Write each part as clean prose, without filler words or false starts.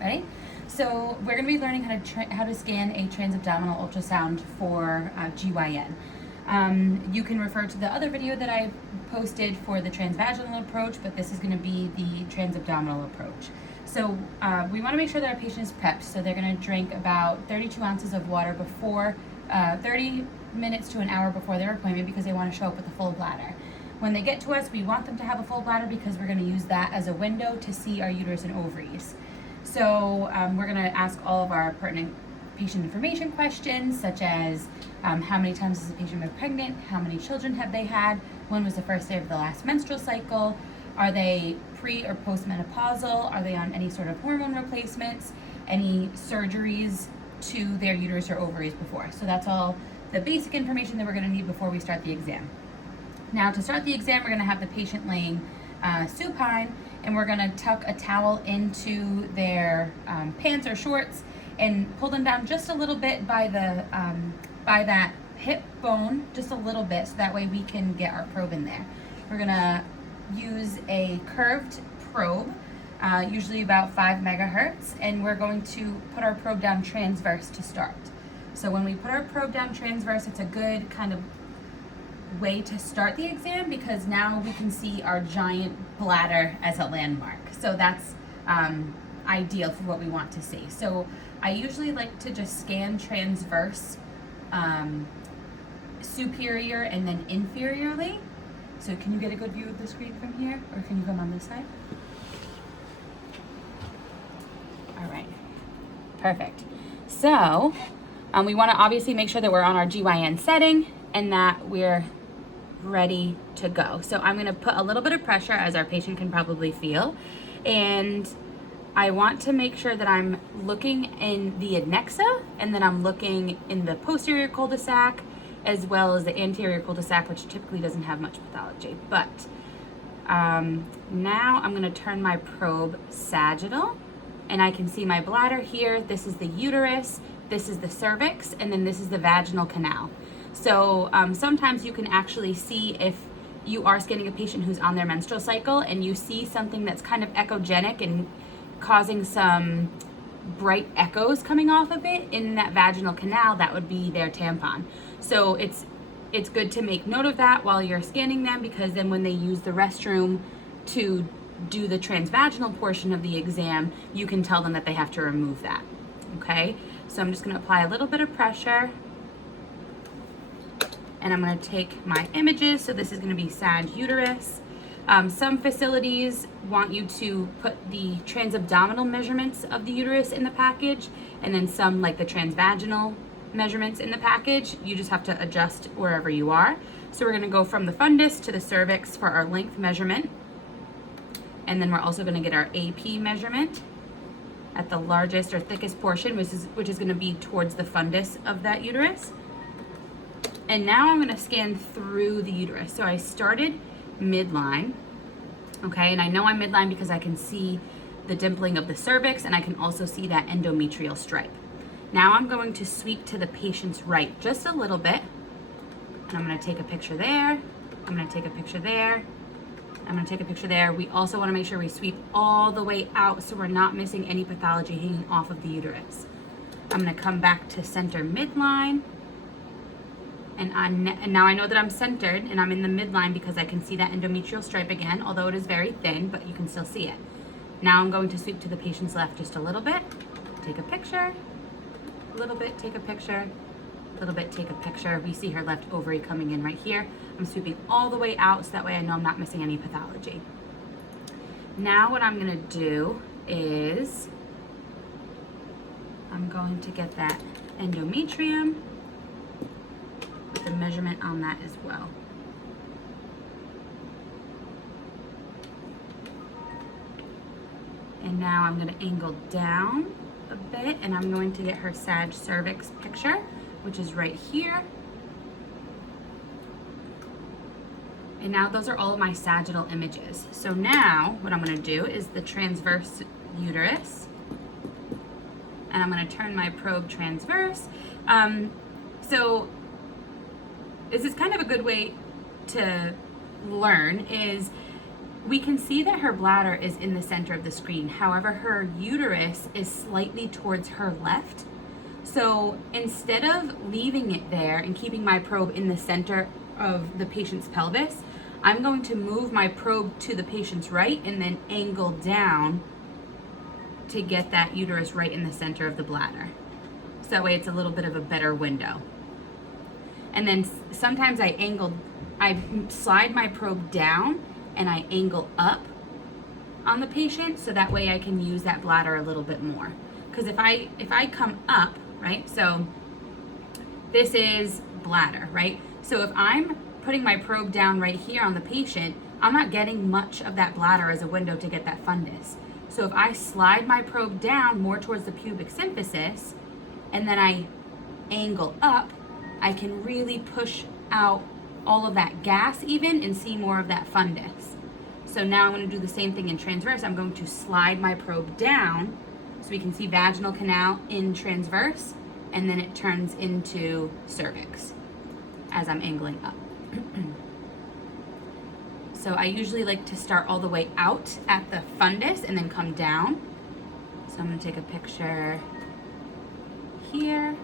Ready? So we're going to be learning how to scan a transabdominal ultrasound for GYN. You can refer to the other video that I posted for the transvaginal approach, but this is going to be the transabdominal approach. So we want to make sure that our patient is prepped. So they're going to drink about 32 ounces of water before, 30 minutes to an hour before their appointment, because they want to show up with a full bladder. When they get to us, we want them to have a full bladder because we're going to use that as a window to see our uterus and ovaries. So we're going to ask all of our pertinent patient information questions, such as how many times has the patient been pregnant, how many children have they had, when was the first day of the last menstrual cycle, are they pre or postmenopausal, are they on any sort of hormone replacements, any surgeries to their uterus or ovaries before. So that's all the basic information that we're going to need before we start the exam. Now, to start the exam, we're going to have the patient laying supine, and we're going to tuck a towel into their pants or shorts and pull them down just a little bit by that hip bone, just a little bit, so that way we can get our probe in there. We're going to use a curved probe, usually about 5 megahertz, and we're going to put our probe down transverse to start. So when we put our probe down transverse, it's a good kind of way to start the exam, because now we can see our giant bladder as a landmark. So that's ideal for what we want to see. So I usually like to just scan transverse, superior, and then inferiorly. So can you get a good view of the screen from here, or can you come on this side? All right, perfect. So we want to obviously make sure that we're on our GYN setting and that we're ready to go. So I'm going to put a little bit of pressure, as our patient can probably feel, and I want to make sure that I'm looking in the Nexa, and then I'm looking in the posterior cul-de-sac as well as the anterior cul-de-sac, which typically doesn't have much pathology. But now I'm going to turn my probe sagittal, and I can see my bladder here. This is the uterus, this is the cervix, and then this is the vaginal canal. So sometimes you can actually see, if you are scanning a patient who's on their menstrual cycle and you see something that's kind of echogenic and causing some bright echoes coming off of it in that vaginal canal, that would be their tampon. So it's good to make note of that while you're scanning them, because then when they use the restroom to do the transvaginal portion of the exam, you can tell them that they have to remove that. Okay, so I'm just going to apply a little bit of pressure, and I'm going to take my images. So this is going to be sag uterus. Some facilities want you to put the transabdominal measurements of the uterus in the package, and then some, like the transvaginal measurements, in the package. You just have to adjust wherever you are. So we're going to go from the fundus to the cervix for our length measurement, and then we're also going to get our AP measurement at the largest or thickest portion, which is going to be towards the fundus of that uterus. And now I'm going to scan through the uterus. So I started midline, okay, and I know I'm midline because I can see the dimpling of the cervix, and I can also see that endometrial stripe. Now I'm going to sweep to the patient's right just a little bit, and I'm going to take a picture there, I'm going to take a picture there, I'm going to take a picture there. We also want to make sure we sweep all the way out so we're not missing any pathology hanging off of the uterus. I'm going to come back to center midline, and now I know that I'm centered and I'm in the midline because I can see that endometrial stripe again, although it is very thin, but you can still see it. Now I'm going to sweep to the patient's left just a little bit, take a picture, a little bit, take a picture, a little bit, take a picture. We see her left ovary coming in right here. I'm sweeping all the way out so that way I know I'm not missing any pathology. Now what I'm going to do is I'm going to get that endometrium, the measurement on that as well. And now I'm going to angle down a bit, and I'm going to get her sag cervix picture, which is right here. And now those are all of my sagittal images. So now what I'm going to do is the transverse uterus, and I'm going to turn my probe transverse. So this is kind of a good way to learn, is we can see that her bladder is in the center of the screen. However, her uterus is slightly towards her left. So instead of leaving it there and keeping my probe in the center of the patient's pelvis, I'm going to move my probe to the patient's right and then angle down to get that uterus right in the center of the bladder. So that way it's a little bit of a better window. And then sometimes I slide my probe down and I angle up on the patient, so that way I can use that bladder a little bit more. Because if I come up, right, so this is bladder, right? So if I'm putting my probe down right here on the patient, I'm not getting much of that bladder as a window to get that fundus. So if I slide my probe down more towards the pubic symphysis and then I angle up, I can really push out all of that gas even and see more of that fundus. So now I'm going to do the same thing in transverse. I'm going to slide my probe down so we can see vaginal canal in transverse, and then it turns into cervix as I'm angling up. So I usually like to start all the way out at the fundus and then come down. So I'm going to take a picture here.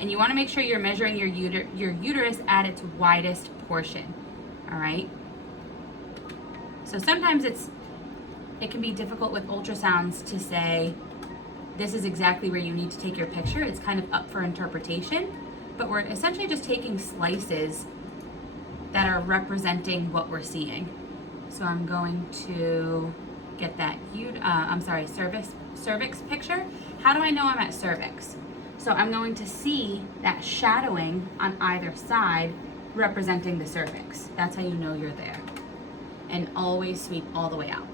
And you want to make sure you're measuring your uterus at its widest portion. All right. So sometimes it can be difficult with ultrasounds to say this is exactly where you need to take your picture. It's kind of up for interpretation, but we're essentially just taking slices that are representing what we're seeing. So I'm going to get that cervix picture. How do I know I'm at cervix? So I'm going to see that shadowing on either side representing the cervix. That's how you know you're there. And always sweep all the way out.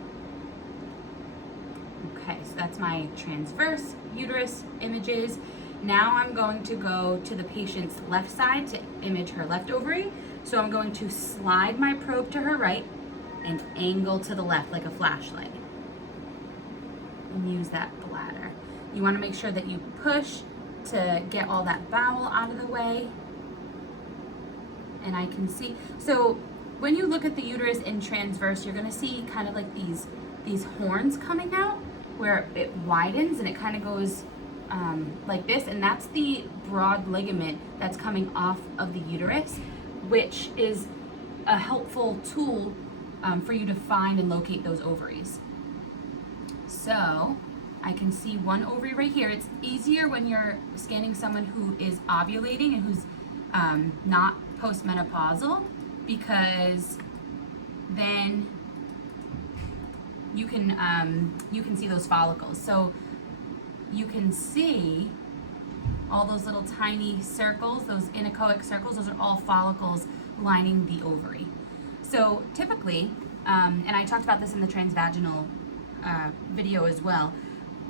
Okay, so that's my transverse uterus images. Now I'm going to go to the patient's left side to image her left ovary. So I'm going to slide my probe to her right and angle to the left like a flashlight. And use that bladder. You want to make sure that you push to get all that bowel out of the way. And I can see, so when you look at the uterus in transverse, you're going to see kind of like these horns coming out where it widens and it kind of goes like this, and that's the broad ligament that's coming off of the uterus, which is a helpful tool for you to find and locate those ovaries. So I can see one ovary right here. It's easier when you're scanning someone who is ovulating and who's not postmenopausal, because then you can see those follicles. So you can see all those little tiny circles, those anechoic circles. Those are all follicles lining the ovary. So typically, and I talked about this in the transvaginal video as well,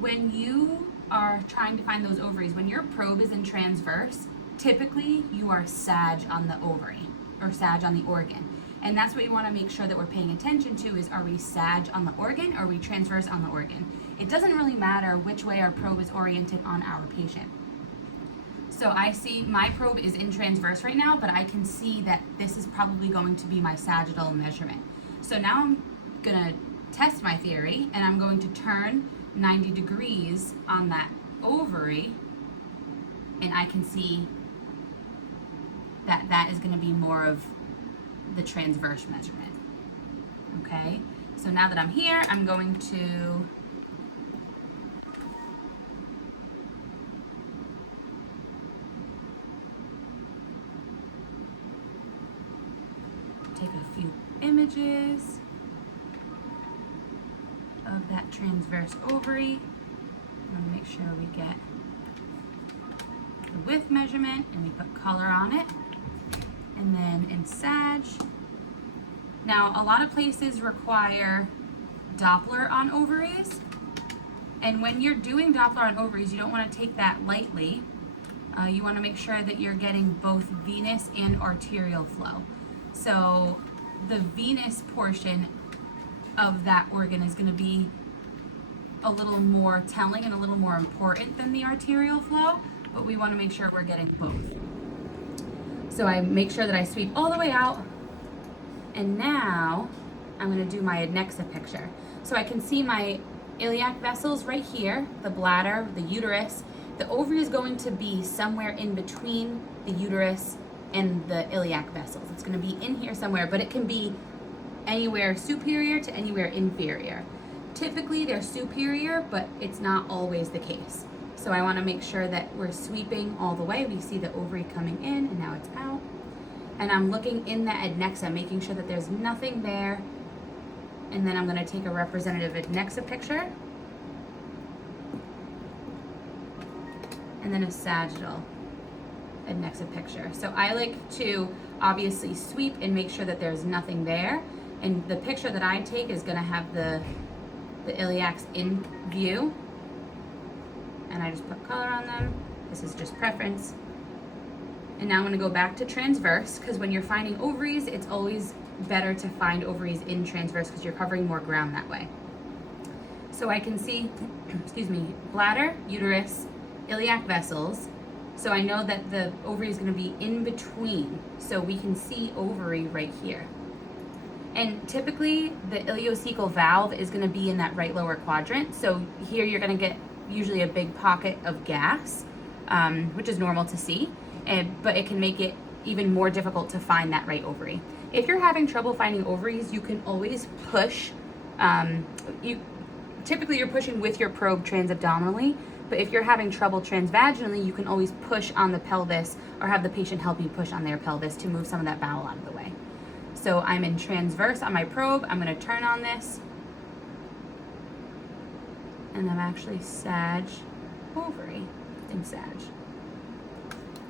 when you are trying to find those ovaries, when your probe is in transverse, typically you are sag on the ovary or sag on the organ. And that's what you want to make sure that we're paying attention to is, are we sag on the organ or are we transverse on the organ? It doesn't really matter which way our probe is oriented on our patient. So I see my probe is in transverse right now, but I can see that this is probably going to be my sagittal measurement. So now I'm gonna test my theory and I'm going to turn 90 degrees on that ovary, and I can see that that is going to be more of the transverse measurement. Okay, so now that I'm here, I'm going to take a few images of that transverse ovary. I'm going to make sure we get the width measurement and we put color on it. And then in sag, now a lot of places require Doppler on ovaries. And when you're doing Doppler on ovaries, you don't want to take that lightly. You want to make sure that you're getting both venous and arterial flow. So the venous portion of that organ is going to be a little more telling and a little more important than the arterial flow, but we want to make sure we're getting both. So I make sure that I sweep all the way out, and now I'm gonna do my Nexa picture. So I can see my iliac vessels right here, the bladder, the uterus. The ovary is going to be somewhere in between the uterus and the iliac vessels. It's gonna be in here somewhere, but it can be anywhere superior to anywhere inferior. Typically they're superior, but it's not always the case. So I wanna make sure that we're sweeping all the way. We see the ovary coming in and now it's out. And I'm looking in the adnexa, making sure that there's nothing there. And then I'm gonna take a representative adnexa picture. And then a sagittal adnexa picture. So I like to obviously sweep and make sure that there's nothing there. And the picture that I take is gonna have the iliacs in view. And I just put color on them. This is just preference. And now I'm gonna go back to transverse, because when you're finding ovaries, it's always better to find ovaries in transverse because you're covering more ground that way. So I can see, excuse me, bladder, uterus, iliac vessels. So I know that the ovary is gonna be in between. So we can see ovary right here. And typically the ileocecal valve is gonna be in that right lower quadrant. So here you're gonna get usually a big pocket of gas, which is normal to see, but it can make it even more difficult to find that right ovary. If you're having trouble finding ovaries, you can always push. Typically you're pushing with your probe transabdominally, but if you're having trouble transvaginally, you can always push on the pelvis or have the patient help you push on their pelvis to move some of that bowel out of the way. So I'm in transverse on my probe. I'm gonna turn on this. And I'm actually sag ovary in sag.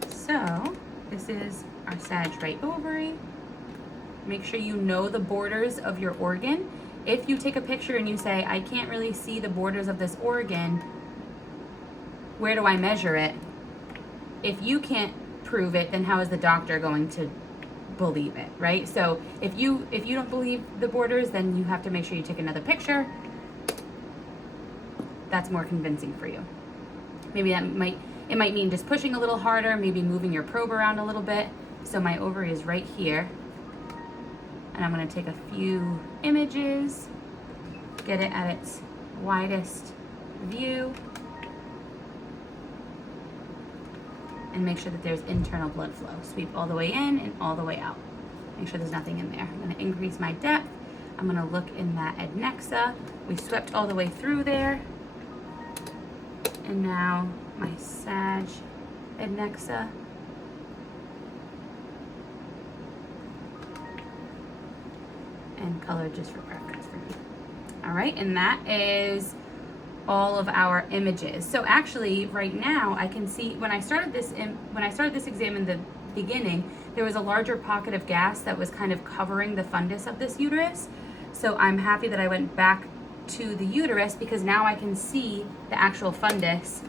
So this is our sag right ovary. Make sure you know the borders of your organ. If you take a picture and you say, I can't really see the borders of this organ, where do I measure it? If you can't prove it, then how is the doctor going to believe it, right? So if you don't believe the borders, then you have to make sure you take another picture. That's more convincing for you. Maybe it might mean just pushing a little harder, maybe moving your probe around a little bit. So my ovary is right here. And I'm gonna take a few images, get it at its widest view, and make sure that there's internal blood flow. Sweep all the way in and all the way out. Make sure there's nothing in there. I'm gonna increase my depth. I'm gonna look in that adnexa. We swept all the way through there. And now my sag adnexa. And color just for preference for me. All right, and that is all of our images. So actually, right now, I can see when I started this exam in the beginning, there was a larger pocket of gas that was kind of covering the fundus of this uterus. So I'm happy that I went back to the uterus because now I can see the actual fundus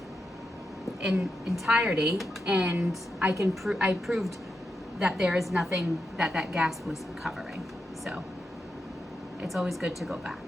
in entirety, and I proved that there is nothing that gas was covering. So it's always good to go back.